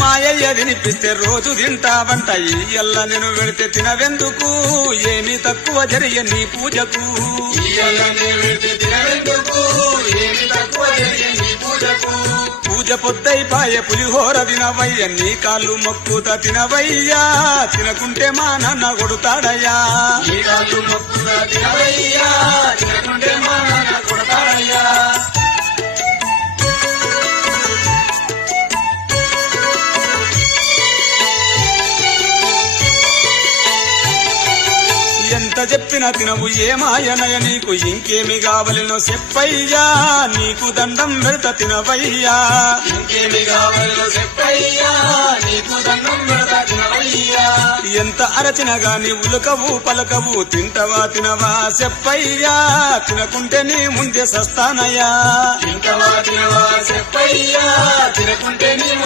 మాయయ్య వినిపిస్తే రోజు తింటావంట ఇయ్యల్ల నేను వెళితే తినవెందుకు ఏమి తక్కువ జరిగే నీ పూజకు పూజ పొద్దైపాయే పులిహోర తినవయ్య నీ కాళ్ళు మొక్కుత తినవయ్యా తినకుంటే మా నాన్న కొడుతాడయ్యా ఎంత చెప్పినా తినవు ఏమాయనయ నీకు ఇంకేమి కావలినో చెప్పయ్యా నీకు దండం పెడత తినవయ్యా ఇంకేమి కావలినో చెప్పయ్యా నీకు దండం పెడత తినవయ్యా ఎంత అరచిన గాని ఉలకవు పలకవు తింటవా తినవా చెప్పయ్యా తినకుంటే నీ ముందే సస్తానయ్యా తింటవా తినవా చెప్పయ్యా తినకుంటే నీ